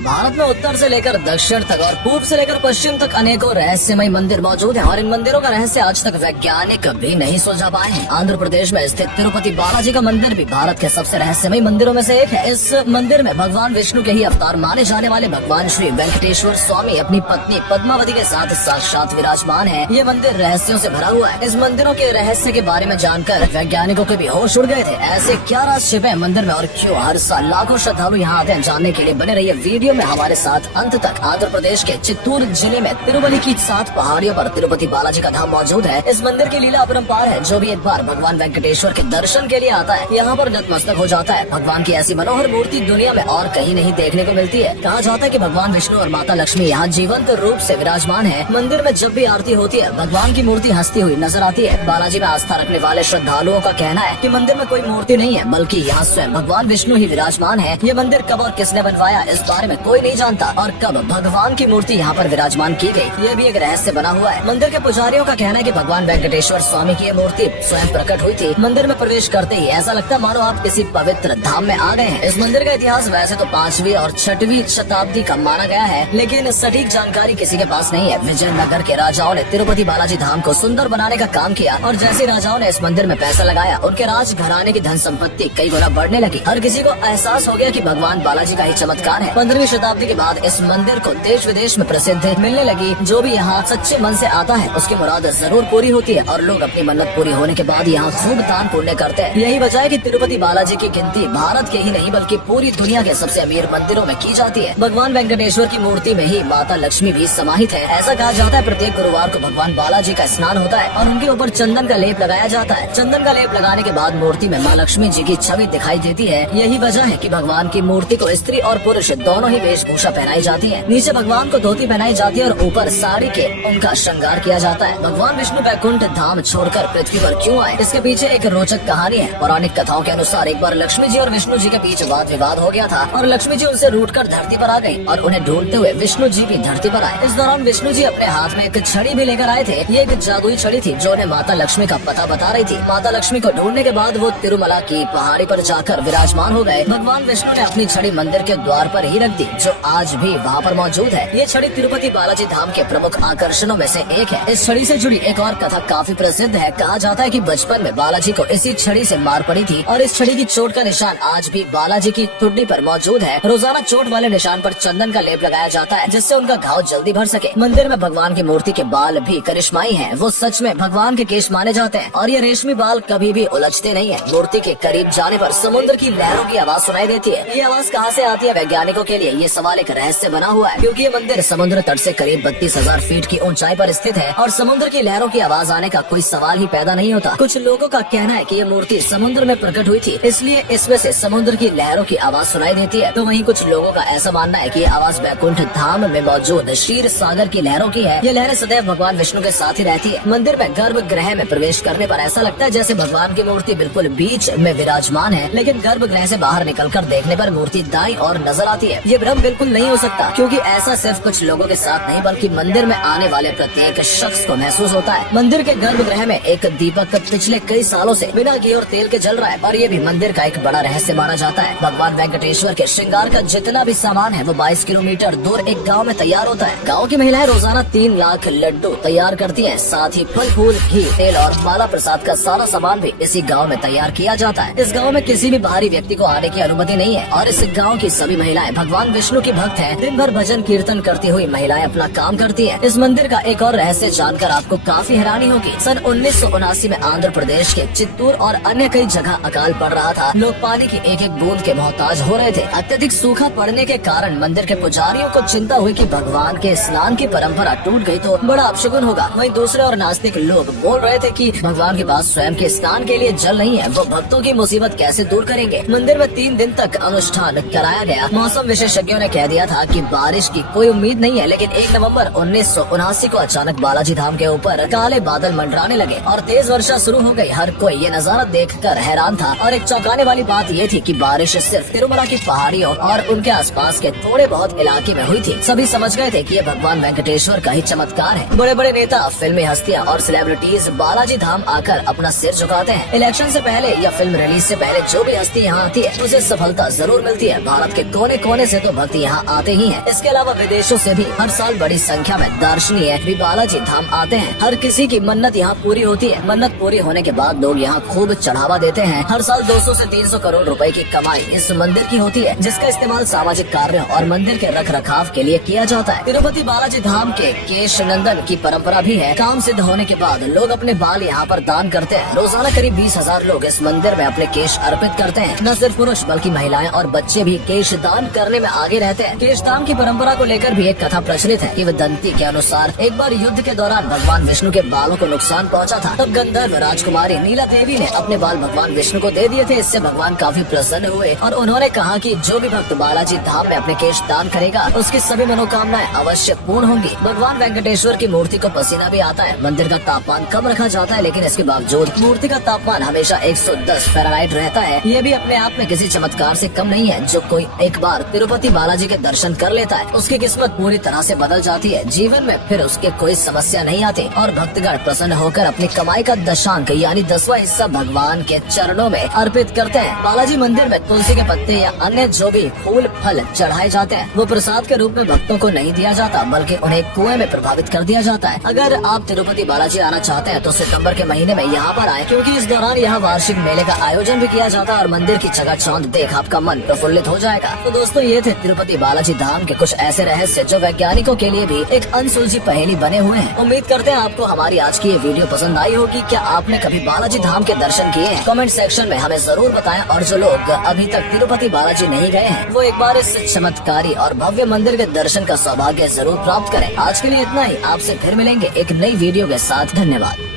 भारत में उत्तर से लेकर दक्षिण तक और पूर्व से लेकर पश्चिम तक अनेकों रहस्यमय मंदिर मौजूद हैं और इन मंदिरों का रहस्य आज तक वैज्ञानिक भी नहीं सुलझा पाए हैं। आंध्र प्रदेश में स्थित तिरुपति बालाजी का मंदिर भी भारत के सबसे रहस्यमय मंदिरों में से एक है। इस मंदिर में भगवान विष्णु के ही अवतार माने जाने वाले भगवान श्री वेंकटेश्वर स्वामी अपनी पत्नी पद्मावती के साथ साक्षात विराजमान है। ये मंदिर रहस्यों से भरा हुआ है। इस मंदिरों के रहस्य के बारे में जानकर वैज्ञानिकों के भी होश उड़ गए थे। ऐसे क्या राज छिपे हैं मंदिर में और क्यों हर साल लाखों श्रद्धालु यहाँ आते हैं, जानने के लिए बने रहिए वीडियो में हमारे साथ अंत तक। आंध्र प्रदेश के चित्तूर जिले में तिरुमली की 7 पहाड़ियों पर तिरुपति बालाजी का धाम मौजूद है। इस मंदिर की लीला अपरंपार है। जो भी एक बार भगवान वेंकटेश्वर के दर्शन के लिए आता है यहाँ पर नतमस्तक हो जाता है। भगवान की ऐसी मनोहर मूर्ति दुनिया में और कहीं नहीं देखने को मिलती है। कहा जाता है कि भगवान विष्णु और माता लक्ष्मी यहाँ जीवंत रूप से विराजमान है। मंदिर में जब भी आरती होती है भगवान की मूर्ति हंसती हुई नजर आती है। बालाजी में आस्था रखने वाले श्रद्धालुओं का कहना है कि मंदिर में कोई मूर्ति नहीं है बल्कि यहाँ स्वयं भगवान विष्णु ही विराजमान है। ये मंदिर कब और किसने बनवाया इस बारे में कोई नहीं जानता और कब भगवान की मूर्ति यहाँ पर विराजमान की गई ये भी एक रहस्य बना हुआ है। मंदिर के पुजारियों का कहना है कि भगवान वेंकटेश्वर स्वामी की ये मूर्ति स्वयं प्रकट हुई थी। मंदिर में प्रवेश करते ही ऐसा लगता है मानो आप किसी पवित्र धाम में आ गए हैं। इस मंदिर का इतिहास वैसे तो 5वीं और 6वीं शताब्दी का माना गया है, लेकिन सटीक जानकारी किसी के पास नहीं है। विजयनगर के राजाओं ने तिरुपति बालाजी धाम को सुंदर बनाने का काम किया और जैसे राजाओं ने इस मंदिर में पैसा लगाया उनके राज घराने की धन संपत्ति कई गुना बढ़ने लगी। हर किसी को एहसास हो गया कि भगवान बालाजी का ही चमत्कार है। 15वीं शताब्दी के बाद इस मंदिर को देश विदेश में प्रसिद्ध मिलने लगी। जो भी यहाँ सच्चे मन से आता है उसकी मुराद जरूर पूरी होती है और लोग अपनी मन्नत पूरी होने के बाद यहाँ खूब दान पुण्य करते हैं। यही वजह है कि तिरुपति बालाजी की गिनती भारत के ही नहीं बल्कि पूरी दुनिया के सबसे अमीर मंदिरों में की जाती है। भगवान वेंकटेश्वर की मूर्ति में ही माता लक्ष्मी भी समाहित है। ऐसा कहा जाता है प्रत्येक गुरुवार को भगवान बालाजी का स्नान होता है और उनके ऊपर चंदन का लेप लगाया जाता है। चंदन का लेप लगाने के बाद मूर्ति में माँ लक्ष्मी जी की छवि दिखाई देती है। यही वजह है कि भगवान की मूर्ति को स्त्री और पुरुष दोनों ही वेशभूषा पहनाई जाती है। नीचे भगवान को धोती पहनाई जाती है और ऊपर साड़ी के उनका श्रृंगार किया जाता है। भगवान विष्णु वैकुंठ धाम छोड़कर पृथ्वी पर क्यों आए इसके पीछे एक रोचक कहानी है। पौराणिक कथाओं के अनुसार एक बार लक्ष्मी जी और विष्णु जी के बीच वाद विवाद हो गया था और लक्ष्मी जी उनसे रूठकर धरती पर आ गई और उन्हें ढूंढते हुए विष्णु जी भी धरती पर आए। इस दौरान विष्णु जी अपने हाथ में एक छड़ी भी लेकर आए थे। ये एक जादुई छड़ी थी जो उन्हें माता लक्ष्मी का पता बता रही थी। माता लक्ष्मी को ढूंढने के बाद वो तिरुमला की पहाड़ी पर जाकर विराजमान हो गए। भगवान विष्णु ने अपनी छड़ी मंदिर के द्वार पर ही रख दी जो आज भी वहाँ पर मौजूद है। ये छड़ी तिरुपति बालाजी धाम के प्रमुख आकर्षणों में से एक है। इस छड़ी से जुड़ी एक और कथा काफी प्रसिद्ध है। कहा जाता है कि बचपन में बालाजी को इसी छड़ी से मार पड़ी थी और इस छड़ी की चोट का निशान आज भी बालाजी की ठुड्डी पर मौजूद है। रोजाना चोट वाले निशान पर चंदन का लेप लगाया जाता है जिससे उनका घाव जल्दी भर सके। मंदिर में भगवान की मूर्ति के बाल भी करिश्माई हैं। वो सच में भगवान के केश माने जाते हैं और ये रेशमी बाल कभी भी उलझते नहीं है। मूर्ति के करीब जाने पर समुद्र की लहरों की आवाज सुनाई देती है। ये आवाज कहाँ से आती है वैज्ञानिकों के लिए ये सवाल एक रहस्य बना हुआ है, क्योंकि ये मंदिर समुद्र तट से करीब 32,000 फीट की ऊंचाई पर स्थित है और समुद्र की लहरों की आवाज आने का कोई सवाल ही पैदा नहीं होता। कुछ लोगों का कहना है कि ये मूर्ति समुद्र में प्रकट हुई थी इसलिए इसमें से समुद्र की लहरों की आवाज सुनाई देती है। तो वहीं कुछ लोगों का ऐसा मानना है कि ये आवाज वैकुंठ धाम में मौजूद क्षीर सागर की लहरों की है। ये लहरें सदैव भगवान विष्णु के साथ ही रहती है। मंदिर में गर्भगृह में प्रवेश करने पर ऐसा लगता है जैसे भगवान की मूर्ति बिल्कुल बीच में विराजमान है, लेकिन गर्भगृह से बाहर निकलकर देखने पर मूर्ति दाईं ओर नजर आती है। ये भ्रम बिल्कुल नहीं हो सकता, क्योंकि ऐसा सिर्फ कुछ लोगों के साथ नहीं बल्कि मंदिर में आने वाले प्रत्येक शख्स को महसूस होता है। मंदिर के गर्भगृह में एक दीपक पिछले कई सालों से बिना घी और तेल के जल रहा है और ये भी मंदिर का एक बड़ा रहस्य माना जाता है। भगवान वेंकटेश्वर के श्रृंगार का जितना भी सामान है वो 22 किलोमीटर दूर एक गाँव में तैयार होता है। गाँव की महिलाएं रोजाना 3 लाख लड्डू तैयार करती है। साथ ही फल फूल घी तेल और माला प्रसाद का सारा सामान भी इसी गाँव में तैयार किया जाता है। इस गाँव में किसी भी बाहरी व्यक्ति को आने की अनुमति नहीं है और इस गाँव की सभी महिलाएं भगवान विष्णु की भक्त हैं। दिन भर भजन कीर्तन करती हुई महिलाएं अपना काम करती हैं। इस मंदिर का एक और रहस्य जानकर आपको काफी हैरानी होगी। सन 1979 में आंध्र प्रदेश के चित्तूर और अन्य कई जगह अकाल पड़ रहा था। लोग पानी की एक एक बूंद के मोहताज हो रहे थे। अत्यधिक सूखा पड़ने के कारण मंदिर के पुजारियों को चिंता हुई कि भगवान के स्नान की परंपरा टूट गई तो बड़ा अपशगुन होगा। वहीं दूसरे और नास्तिक लोग बोल रहे थे कि भगवान के पास स्वयं के स्नान के लिए जल नहीं है, वो भक्तों की मुसीबत कैसे दूर करेंगे। मंदिर में 3 दिन तक अनुष्ठान कराया गया। मौसम विशेषज्ञों ने कह दिया था कि बारिश की कोई उम्मीद नहीं है, लेकिन 1 नवंबर 1979 को अचानक बालाजी धाम के ऊपर काले बादल मंडराने लगे और तेज वर्षा शुरू हो गई। हर कोई ये नजारा देखकर हैरान था और एक चौंकाने वाली बात ये थी कि बारिश सिर्फ तिरुमला की पहाड़ियों और उनके आसपास के थोड़े बहुत इलाके में हुई थी। सभी समझ गए थे कि ये भगवान वेंकटेश्वर का ही चमत्कार है। बड़े बड़े नेता, फिल्मी हस्तियां और सेलिब्रिटीज बालाजी धाम आकर अपना सिर झुकाते हैं। इलेक्शन से पहले या फिल्म रिलीज से पहले जो भी हस्ती यहाँ आती है उसे सफलता जरूर मिलती है। भारत के कोने कोने से तो तो भक्त यहाँ आते ही हैं। इसके अलावा विदेशों से भी हर साल बड़ी संख्या में दर्शनीय भी बालाजी धाम आते हैं। हर किसी की मन्नत यहाँ पूरी होती है। मन्नत पूरी होने के बाद लोग यहाँ खूब चढ़ावा देते हैं। हर साल 200 से 300 करोड़ रुपए की कमाई इस मंदिर की होती है, जिसका इस्तेमाल सामाजिक कार्यों और मंदिर के रख रखाव के लिए किया जाता है। तिरुपति बालाजी धाम के केश नंदन की परंपरा भी है। काम सिद्ध होने के बाद लोग अपने बाल यहाँ पर दान करते हैं। रोजाना करीब 20,000 लोग इस मंदिर में अपने केश अर्पित करते हैं। न सिर्फ पुरुष बल्कि महिलाएं और बच्चे भी केश दान करने में आगे रहते हैं। केश दान की परंपरा को लेकर भी एक कथा प्रचलित है। किंवदंती के अनुसार एक बार युद्ध के दौरान भगवान विष्णु के बालों को नुकसान पहुंचा था। तब गंधर्व राजकुमारी नीला देवी ने अपने बाल भगवान विष्णु को दे दिए थे। इससे भगवान काफी प्रसन्न हुए और उन्होंने कहा कि जो भी भक्त बालाजी धाम में अपने केश दान करेगा उसकी सभी मनोकामनाएं अवश्य पूर्ण होंगी। भगवान वेंकटेश्वर की मूर्ति को पसीना भी आता है। मंदिर का तापमान कम रखा जाता है, लेकिन इसके बावजूद मूर्ति का तापमान हमेशा 110 फ़ारेनहाइट रहता है। ये भी अपने आप में किसी चमत्कार से कम नहीं है। जो कोई एक बार तिरुपति बालाजी के दर्शन कर लेता है उसकी किस्मत पूरी तरह से बदल जाती है। जीवन में फिर उसके कोई समस्या नहीं आती और भक्तगण प्रसन्न होकर अपनी कमाई का दशांक यानी 10वां हिस्सा भगवान के चरणों में अर्पित करते हैं। बालाजी मंदिर में तुलसी के पत्ते या अन्य जो भी फूल फल चढ़ाए जाते हैं वो प्रसाद के रूप में भक्तों को नहीं दिया जाता, बल्कि उन्हें कुएं में प्रभावित कर दिया जाता है। अगर आप तिरुपति बालाजी आना चाहते हैं तो सितंबर के महीने में यहाँ पर आए, क्योंकि इस दौरान यहाँ वार्षिक मेले का आयोजन भी किया जाता है और मंदिर की चकाचौंध देख आपका मन प्रफुल्लित हो जाएगा। तो दोस्तों, ये थे तिरुपति बालाजी धाम के कुछ ऐसे रहस्य जो वैज्ञानिकों के लिए भी एक अनसुलझी पहेली बने हुए हैं। उम्मीद करते हैं आपको हमारी आज की ये वीडियो पसंद आई होगी। क्या आपने कभी बालाजी धाम के दर्शन किए हैं? कमेंट सेक्शन में हमें जरूर बताएं। और जो लोग अभी तक तिरुपति बालाजी नहीं गए हैं वो एक बार इस चमत्कारी और भव्य मंदिर के दर्शन का सौभाग्य जरूर प्राप्त करें। आज के लिए इतना ही। आपसे फिर मिलेंगे एक नई वीडियो के साथ। धन्यवाद।